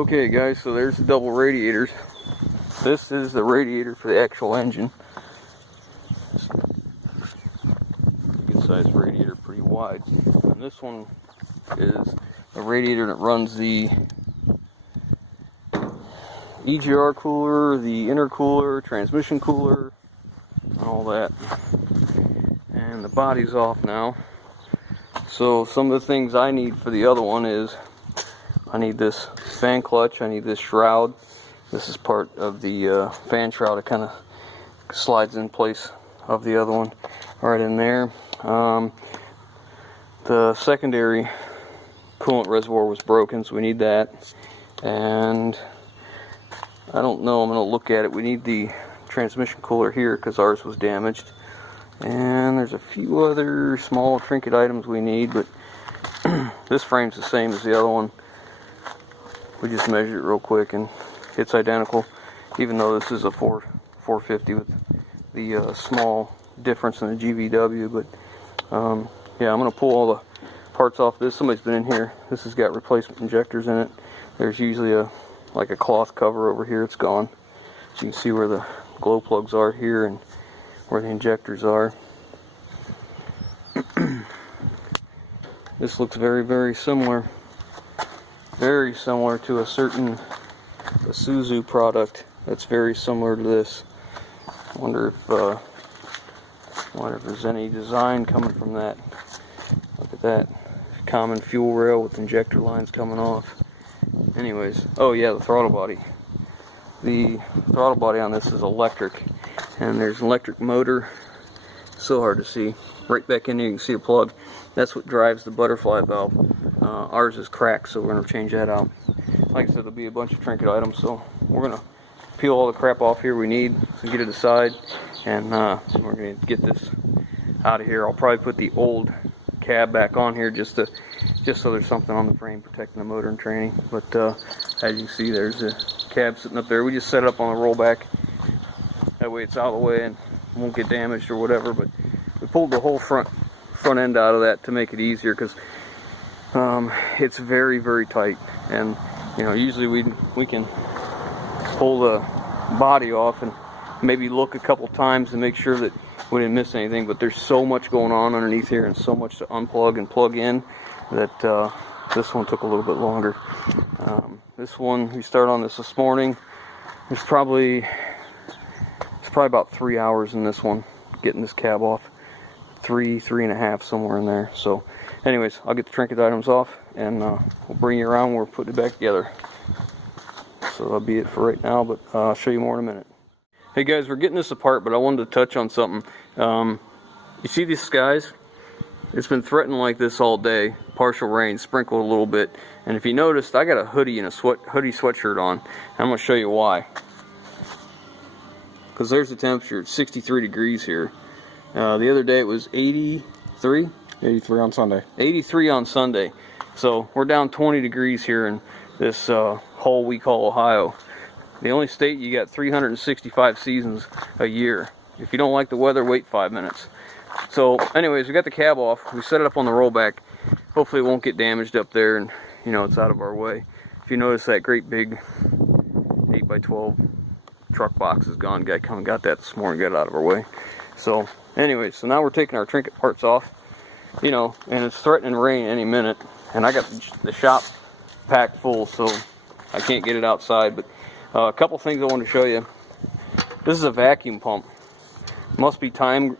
Okay guys, so there's the double radiators. This is the radiator for the actual engine. Good sized radiator, pretty wide. And this one is a radiator that runs the EGR cooler, the intercooler, transmission cooler, and all that. And the body's off now. So some of the things I need for the other one is I need this fan clutch, I need this shroud. This is part of the fan shroud. It kind of slides in place of the other one right in there. The secondary coolant reservoir was broken, so we need that. And I don't know, I'm going to look at it. We need the transmission cooler here because ours was damaged. And there's a few other small trinket items we need, but this frame's the same as the other one. We just measured it real quick and it's identical, even though this is a 450 with the small difference in the GVW. But yeah, I'm going to pull all the parts off this. Somebody's been in here. This has got replacement injectors in it. There's usually like a cloth cover over here. It's gone. So you can see where the glow plugs are here and where the injectors are. This looks very, very similar. Very similar to a certain Isuzu product that's very similar to this. I wonder if there's any design coming from that. Look at that. Common fuel rail with injector lines coming off. Anyways, oh yeah, the throttle body. The throttle body on this is electric. And there's an electric motor. So hard to see. Right back in there you can see a plug. That's what drives the butterfly valve. Ours is cracked, so we're going to change that out. Like I said, there'll be a bunch of trinket items, so we're going to peel all the crap off here we need, so get it aside, and we're going to get this out of here. I'll probably put the old cab back on here just so there's something on the frame protecting the motor and training. But as you can see, there's the cab sitting up there. We just set it up on the rollback. That way it's out of the way and won't get damaged or whatever. But we pulled the whole front end out of that to make it easier, because it's very, very tight. And you know, usually we can pull the body off and maybe look a couple times to make sure that we didn't miss anything, but there's so much going on underneath here and so much to unplug and plug in that this one took a little bit longer. This one, we started on this morning. It's probably about 3 hours in this one, getting this cab off. 3.5, somewhere in there. So anyways, I'll get the trinket items off and we'll bring you around when we're putting it back together. So that'll be it for right now, but I'll show you more in a minute. Hey guys, we're getting this apart, but I wanted to touch on something. You see these skies? It's been threatening like this all day. Partial rain, sprinkled a little bit. And if you noticed, I got a hoodie and a hoodie sweatshirt on. And I'm going to show you why. Because there's the temperature. It's 63 degrees here. The other day it was 83? 83 on Sunday. 83 on Sunday. So we're down 20 degrees here in this hole we call Ohio. The only state you got 365 seasons a year. If you don't like the weather, wait 5 minutes. So anyways, we got the cab off. We set it up on the rollback. Hopefully it won't get damaged up there, and you know, it's out of our way. If you notice, that great big 8x12 truck box is gone. Guy come and got that this morning, got it out of our way. So anyways, so now we're taking our trinket parts off, you know, and it's threatening rain any minute, and I got the shop packed full, so I can't get it outside. But a couple things I want to show you. This is a vacuum pump. Must be driven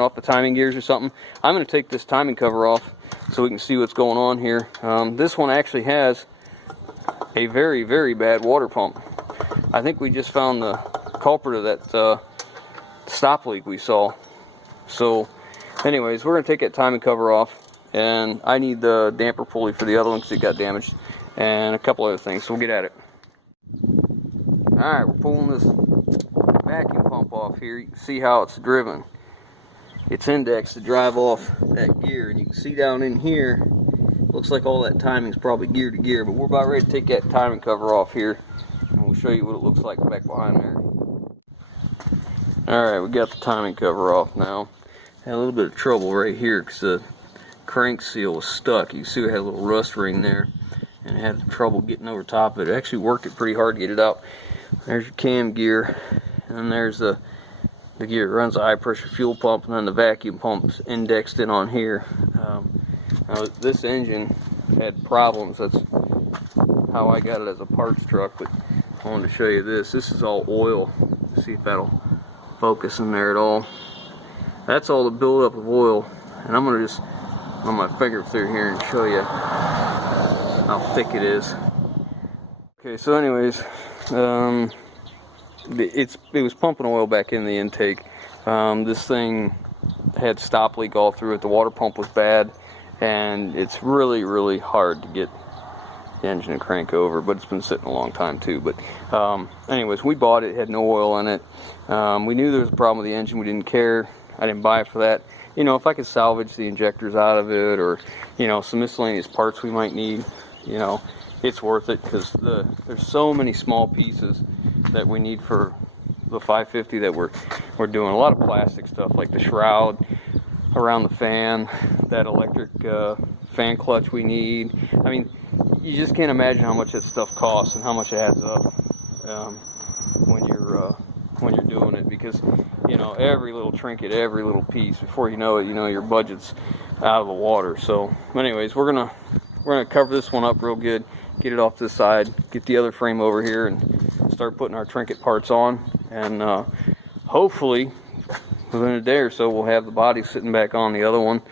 off the timing gears or something. I'm going to take this timing cover off so we can see what's going on here. This one actually has a very, very bad water pump. I think we just found the culprit of that stop leak we saw. So anyways, we're going to take that timing cover off, and I need the damper pulley for the other one because it got damaged, and a couple other things, so we'll get at it. Alright, we're pulling this vacuum pump off here. You can see how it's driven. It's indexed to drive off that gear, and you can see down in here, looks like all that timing's probably gear to gear, but we're about ready to take that timing cover off here, and we'll show you what it looks like back behind there. Alright, we got the timing cover off now. Had a little bit of trouble right here because the crank seal was stuck. You can see we had a little rust ring there. and had trouble getting over top of it. I actually worked it pretty hard to get it out. There's your cam gear, and then there's the gear that runs the high pressure fuel pump, and then the vacuum pump's indexed in on here. Now this engine had problems. That's how I got it as a parts truck, but I wanted to show you this. This is all oil. See if that'll focus in there at all. That's all the buildup of oil, and I'm gonna just run my finger through here and show you how thick it is. Okay, so anyways, it was pumping oil back in the intake. This thing had stop leak all through it. The water pump was bad, and it's really hard to get the engine and crank over, but it's been sitting a long time too. But anyways, we bought it, had no oil in it. We knew there was a problem with the engine. We didn't care. I didn't buy it for that. You know, if I could salvage the injectors out of it, or, you know, some miscellaneous parts we might need, you know, it's worth it, because there's so many small pieces that we need for the 550 that we're doing. A lot of plastic stuff, like the shroud around the fan, that electric fan clutch we need. I mean, you just can't imagine how much that stuff costs and how much it adds up when you're doing it, because, you know, every little trinket, every little piece, before you know it, you know, your budget's out of the water. So anyways, we're gonna cover this one up real good, get it off to the side, get the other frame over here, and start putting our trinket parts on, and hopefully within a day or so we'll have the body sitting back on the other one,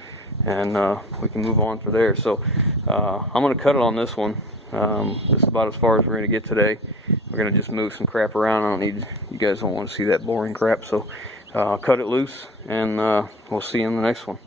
and we can move on from there. So I'm gonna cut it on this one. This is about as far as we're gonna get today. We're gonna just move some crap around. I don't need, you guys don't want to see that boring crap, so cut it loose, and we'll see you in the next one.